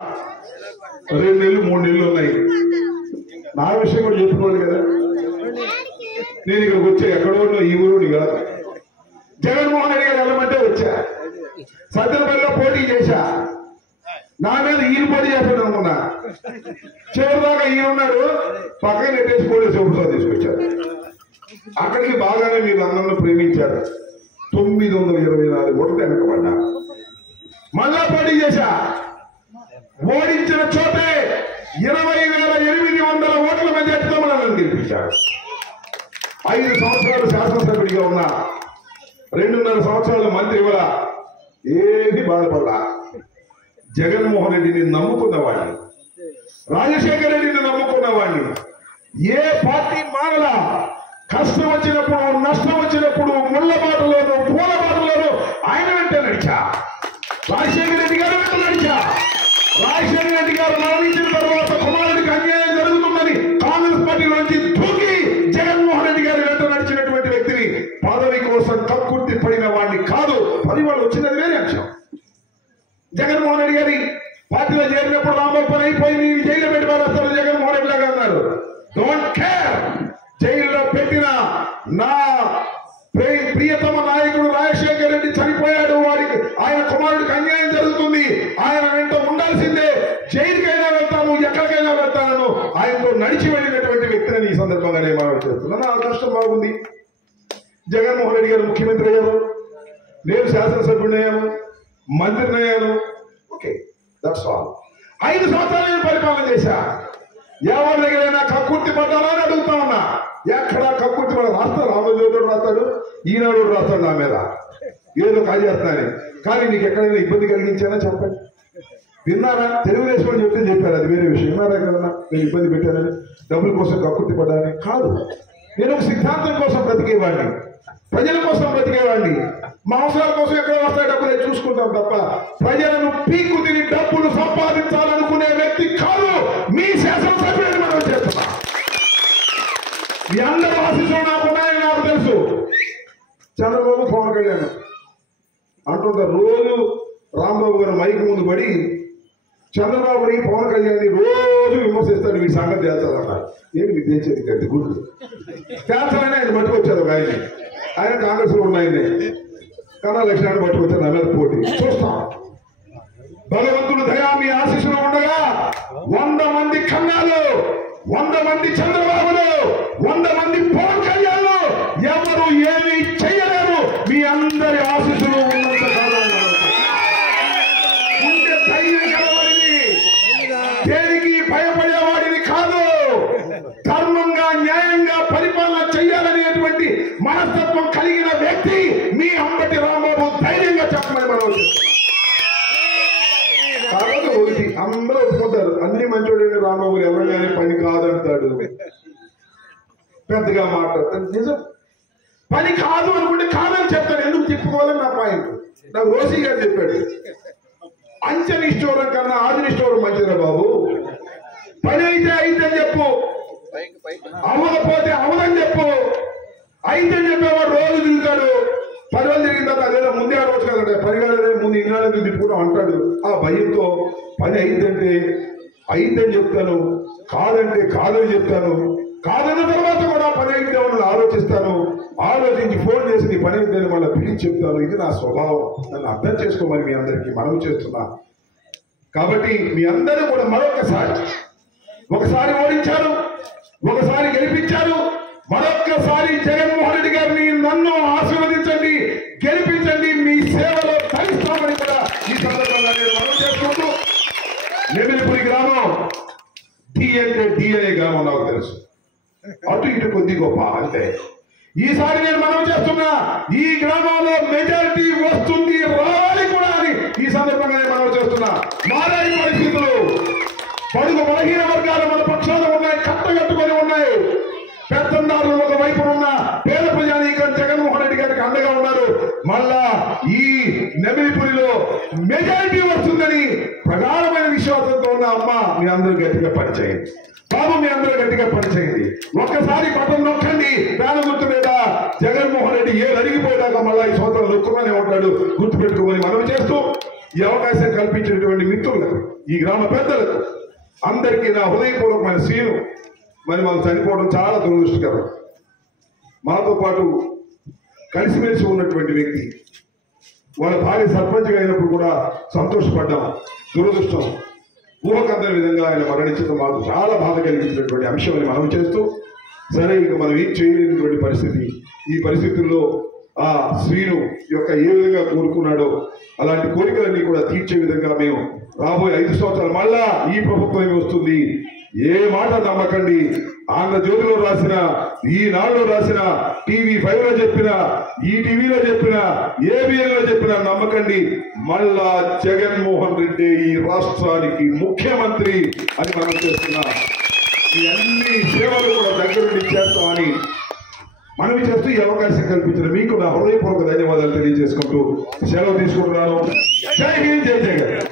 2 నెలలు 3 నెలలు ఉన్నాయి. నా విషయం కూడా చెప్పుకోవాలి కదా. నేను ఇక్కడికి వచ్చా, ఎక్కడో ఈ ఊరుని కాదు. జగన్మోహన్ రెడ్డి గారు వెళ్ళమంటే వచ్చా. సత్యనపల్లిలో పోటీ చేశా. నా మీద ఈయన పోటీ చేస్తాడు అనుకున్నా. చివరిదాకా ఈయన ఉన్నాడు, పక్కన నెట్టేసి పోలీసు ప్రభుత్వం తీసుకొచ్చారు. అక్కడికి బాగానే మీరు అందరిని ప్రేమించారు. 924 ఓట్లు వెనకబడ్డా. మళ్ళా పోటీ చేశా. ఓడించిన చోటే 20,800 ఓట్ల మెజార్టీతో మనల్ని గెలిపించారు. 5 సంవత్సరాలు శాసనసభ్యుడిగా ఉన్నా, 2.5 సంవత్సరాలు మంత్రి కూడా ఏది బాధపడలా. జగన్మోహన్ రెడ్డిని నమ్ముకున్నవాడిని, రాజశేఖర రెడ్డిని నమ్ముకున్నవాడిని. ఏ పార్టీ మారలా. కష్టం వచ్చినప్పుడు, నష్టం వచ్చినప్పుడు, ముళ్ళ బాటలోనూ పూల బాటలోనూ ఆయన వెంట నడిచా. రాజశేఖర రెడ్డి గారు వెంట నడిచా. రాజశేఖర రెడ్డి గారు మరణించిన తర్వాత కుమారుడికి అన్యాయం జరుగుతుందని కాంగ్రెస్ పార్టీలోంచి దూకి జగన్మోహన్ రెడ్డి గారి వెంట నడిచినటువంటి వ్యక్తిని, పదవి కోసం కక్కుర్తి పడిన వాడిని కాదు. పని వాళ్ళు వచ్చినది వేరే అంశం. జగన్మోహన్ రెడ్డి గారి పార్టీలో చేరినప్పుడు రాంబాబు పని అయిపోయింది, జైల్లో పెట్టి పారేస్తారు జగన్మోహన్ రెడ్డి లాగా అన్నారు. Don't care. జైల్లో పెట్టిన నా ప్రియతమ నాయకుడు రాజశేఖర రెడ్డి చనిపోయాడు, వాడికి ఆయన కుమారుడికి అన్యాయం జరుగుతుంది, ఆయన వెంట ఉండాల్సిందే, జైలుకైనా వెళ్తాను, ఎక్కడికైనా వెళ్తాను, ఆయనతో నడిచి వెళ్ళినటువంటి వ్యక్తిని ఈ సందర్భంగా నేను మనం చేస్తున్నాను. నా అదృష్టం బాగుంది. జగన్మోహన్ రెడ్డి గారు ముఖ్యమంత్రి అయ్యారు, నేను శాసనసభ్యుడిని అయ్యాను, మంత్రిని అయ్యాను. Okay, that's all. 5 సంవత్సరాలు నేను పరిపాలన చేశా. ఎవరి దగ్గరైనా కక్కుర్తి పడ్డారా అని అడుగుతా ఉన్నా. ఎక్కడా కక్కుర్తి పడ రాస్తాడు, రామజోతుడు రాస్తాడు, ఈనాడు రాస్తాడు నా మీద ఏదో కాజేస్తానని. కానీ నీకు ఎక్కడైనా ఇబ్బంది కలిగించానా చెప్పండి. విన్నారా? తెలుగుదేశం అని చెప్తే చెప్పారు, అది వేరే విషయం. విన్నారా కదన్నా నేను ఇబ్బంది పెట్టానని, డబ్బుల కోసం కక్కుర్తి పడ్డానని కాదు. నేను ఒక సిద్ధాంతం కోసం బ్రతికేవాడిని, ప్రజల కోసం బ్రతికేవాడిని. మా అవసరాల కోసం ఎక్కడ వస్తాయి డబ్బులు అవి చూసుకుంటాం తప్ప ప్రజలను పీకు తిని డబ్బులు సంపాదించాలనుకునే వ్యక్తి కాదు. మీ శాసనసభ్యుడిని మనం చేస్తున్నాం. మీ అందరూ ఆశీస్సులు నాకున్నాయని నాకు తెలుసు. చంద్రబాబు, పవన్ కళ్యాణ్ అంటుంటారు రోజు. రాంబాబు గారు మైక్ ముందు పడి చంద్రబాబుని, పవన్ కళ్యాణ్ని రోజు విమర్శిస్తాడు. మీ సంగతి తేల్చాలన్నారు. ఏంటి మీకు తెచ్చేది గడ్డి గుడ్లు తేల్చాలని ఆయన పట్టుకొచ్చారు. ఒక ఆయన కాంగ్రెస్ లో ఉన్నాయని కన్నా లక్ష్యాన్ని పట్టుకొచ్చారు. నా మీద పోటీ చూస్తాం. భగవంతుడు దయా మీ ఆశీస్సులు ఉండగా 100 మంది కన్నాలు, 100 మంది చంద్రబాబులు, 100 మంది పవన్ కళ్యాణ్లు ఎవరు ఏమి చేయలేరు. మీ అందరి ఆశీస్సులు ఉన్నంత కాలం ఉంటే ధైర్యం కలవాడిని, దేనికి భయపడేవాడిని కాదు. ధర్మంగా, న్యాయంగా పరిపాలన చేయాలనేటువంటి మనస్తత్వం కలిగిన వ్యక్తి మీ అంబటి రాంబాబు. ధైర్యంగా చెప్పమని మనం కాబట్టి ఒకటి అందరూ ఒప్పుకుంటారు, అన్ని మంచోడైన రాంబాబు ఎవరిగానే పని కాదంటాడు, పెద్దగా మాట్లాడతాడు. నిజం, పని కాదు అనుకుంటే కాదని చెప్తాను. ఎందుకు చెప్పుకోవాలని నా పాయింట్. నాకు రోసీ గారు చెప్పాడు, అంచనిష్టోరం కన్నా ఆదినిష్టోరం మంచిదా బాబు. పని అయితే అయిద్దని చెప్పు, అవ్వకపోతే అవదని చెప్పు. అయిద్దని చెప్పేవాడు రోజు తిరుగుతాడు. 10 రోజులు తిరిగిన తర్వాత అదేదో ముందే ఆడవచ్చు కదంటే, పని కాలేదే ముందు ఇన్నాళ్ళని తిప్పుకుంటాం అంటాడు. ఆ భయంతో పని అయిందంటే అయిందని చెప్తాను, కాదంటే కాదని చెప్తాను, కాదన్న తర్వాత కూడా పని అయిందేమని ఆలోచిస్తాను. ఆలోచించి ఫోన్ చేసి నీ పని అయిందని మళ్ళీ పిలిచి చెప్తాను. ఇది నా స్వభావం. నన్ను అర్థం చేసుకోమని మీ అందరికీ మనవి చేస్తున్నా. కాబట్టి మీ అందరూ కూడా ఒకసారి ఓడించారు, ఒకసారి గెలిపించారు, మరొక్కసారి జగన్మోహన్ రెడ్డి గారిని నన్ను ఆశీర్వదించండి, గెలిపించండి. మీ సేవలో తరిస్తామని కూడా ఈ సందర్భంగా నేను మనవి చేసుకుంటూ, నెమిలిపురి గ్రామం డి అంటే డి అనే గ్రామం నాకు తెలుసు, అటు ఇటు కొద్ది గొప్ప అంతే. ఈసారి నేను మనవి చేస్తున్నా, ఈ గ్రామంలో మెజారిటీ వస్తుంది, రావాలి కూడా అని ఈ సందర్భంగా నేను మనవి చేస్తున్నా. మారాయి పరిస్థితులు, బడుగు బలహీన వర్గాలు మన పక్షాలు ఉన్నాయి, కట్టగట్టుకొని ఉన్నాయి. పెత్తందారులు ఒక వైపు ఉన్న పేద ప్రజానీకం జగన్మోహన్ రెడ్డి గారికి అండగా ఉన్నారు. మళ్ళా ఈ నెమిలిపురిలో మెజారిటీ వస్తుందని ప్రగాఢమైన విశ్వాసంతో ఉన్న అమ్మ మీ అందరూ గట్టిగా పనిచేయండి. బాబు మీ అందరూ గట్టిగా పనిచేయండి. ఒక్కసారి బటన్ నొక్కండి. వేల గుర్తు మీద జగన్మోహన్ రెడ్డి ఏడు అడిగిపోయేదాకా మళ్ళా ఈ సంవత్సరం నొక్కుగానే ఉంటాడు. గుర్తుపెట్టుకోమని మనవి చేస్తూ ఈ అవకాశం కల్పించినటువంటి మిత్రులకు, ఈ గ్రామ పెద్దలకు అందరికీ నా హృదయపూర్వకమైన శ్రీను. మరి మాకు చనిపోవడం చాలా దురదృష్టకరం. మాతో పాటు కలిసిమెలిసి ఉన్నటువంటి వ్యక్తి, వాళ్ళ భార్య సర్పంచ్గా అయినప్పుడు కూడా సంతోషపడ్డాం. దురదృష్టం, ఊహకందని విధంగా ఆయన మరణించడం మాకు చాలా బాధ కలిగించినటువంటి అంశం అని మనం చేస్తూ, సరే ఇక మనం ఏం చేయలేనటువంటి పరిస్థితి. ఈ పరిస్థితుల్లో ఆ శ్రీను యొక్క ఏ విధంగా కోరుకున్నాడో అలాంటి కోరికలన్నీ కూడా తీర్చే విధంగా మేము రాబోయే 5 సంవత్సరాలు మళ్ళా ఈ ప్రభుత్వం వస్తుంది. ఏ మాట నమ్మకండి. ఆంధ్రజ్యోతిలో రాసిన, ఈనాడులో రాసిన, TV5 లో చెప్పిన, ఈ టీవీలో చెప్పిన, ABN లో చెప్పిన నమ్మకండి. మళ్ళా జగన్మోహన్ రెడ్డి ఈ రాష్ట్రానికి ముఖ్యమంత్రి అని మనం చేస్తున్నాం. ఈ అన్ని సేవలు కూడా దగ్గరుండి చేస్తామని మనవి చేస్తూ ఈ అవకాశం కల్పించిన మీకు నా హృదయపూర్వక ధన్యవాదాలు తెలియజేసుకుంటూ సెలవు తీసుకుంటున్నాను. జై హింద్, జై జగన్.